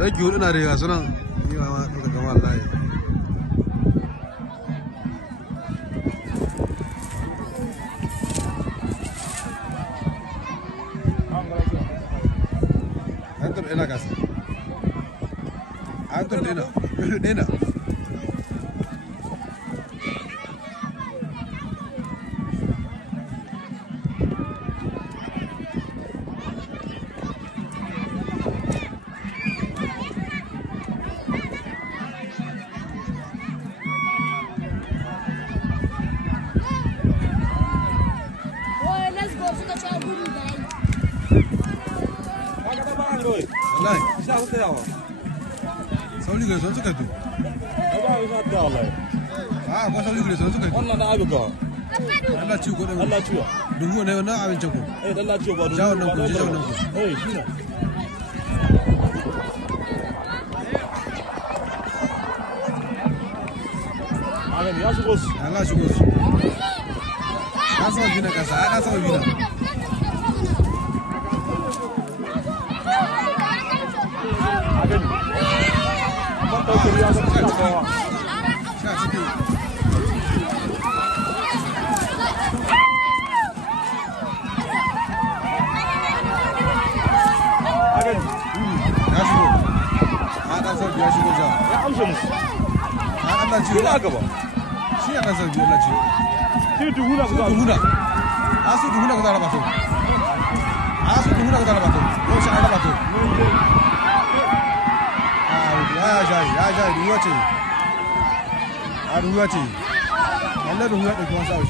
Rage hudu na riga sunan yi ma da gama layi. Anton ina kasa. Anton ina. Wallahi. Sauli gare son suka to. Ah, ko sauli gare son suka to. Wannan na abi ga. Allah ci ko da. Allah ciwa. Dungu ne wannan abin ko. Allah ciwa ba. Jawo nan ko, jawo nan ko. Shi ne. Ya shigo su. Allah shigo su. Ka sa bina kasa, ka sa bina. Ya shigo ja. Ya amsa musu. Allah ci. Ina gaba. Shi ya kasar biyu Allah ci. Shi duhuna ga. Duhuna. Asu duhuna ga zara bato. Asu duhuna ga zara bato. Ko shi ana bato. Ya jai duwa ce. A duwa ce. Allah duwa da kuma sa shi.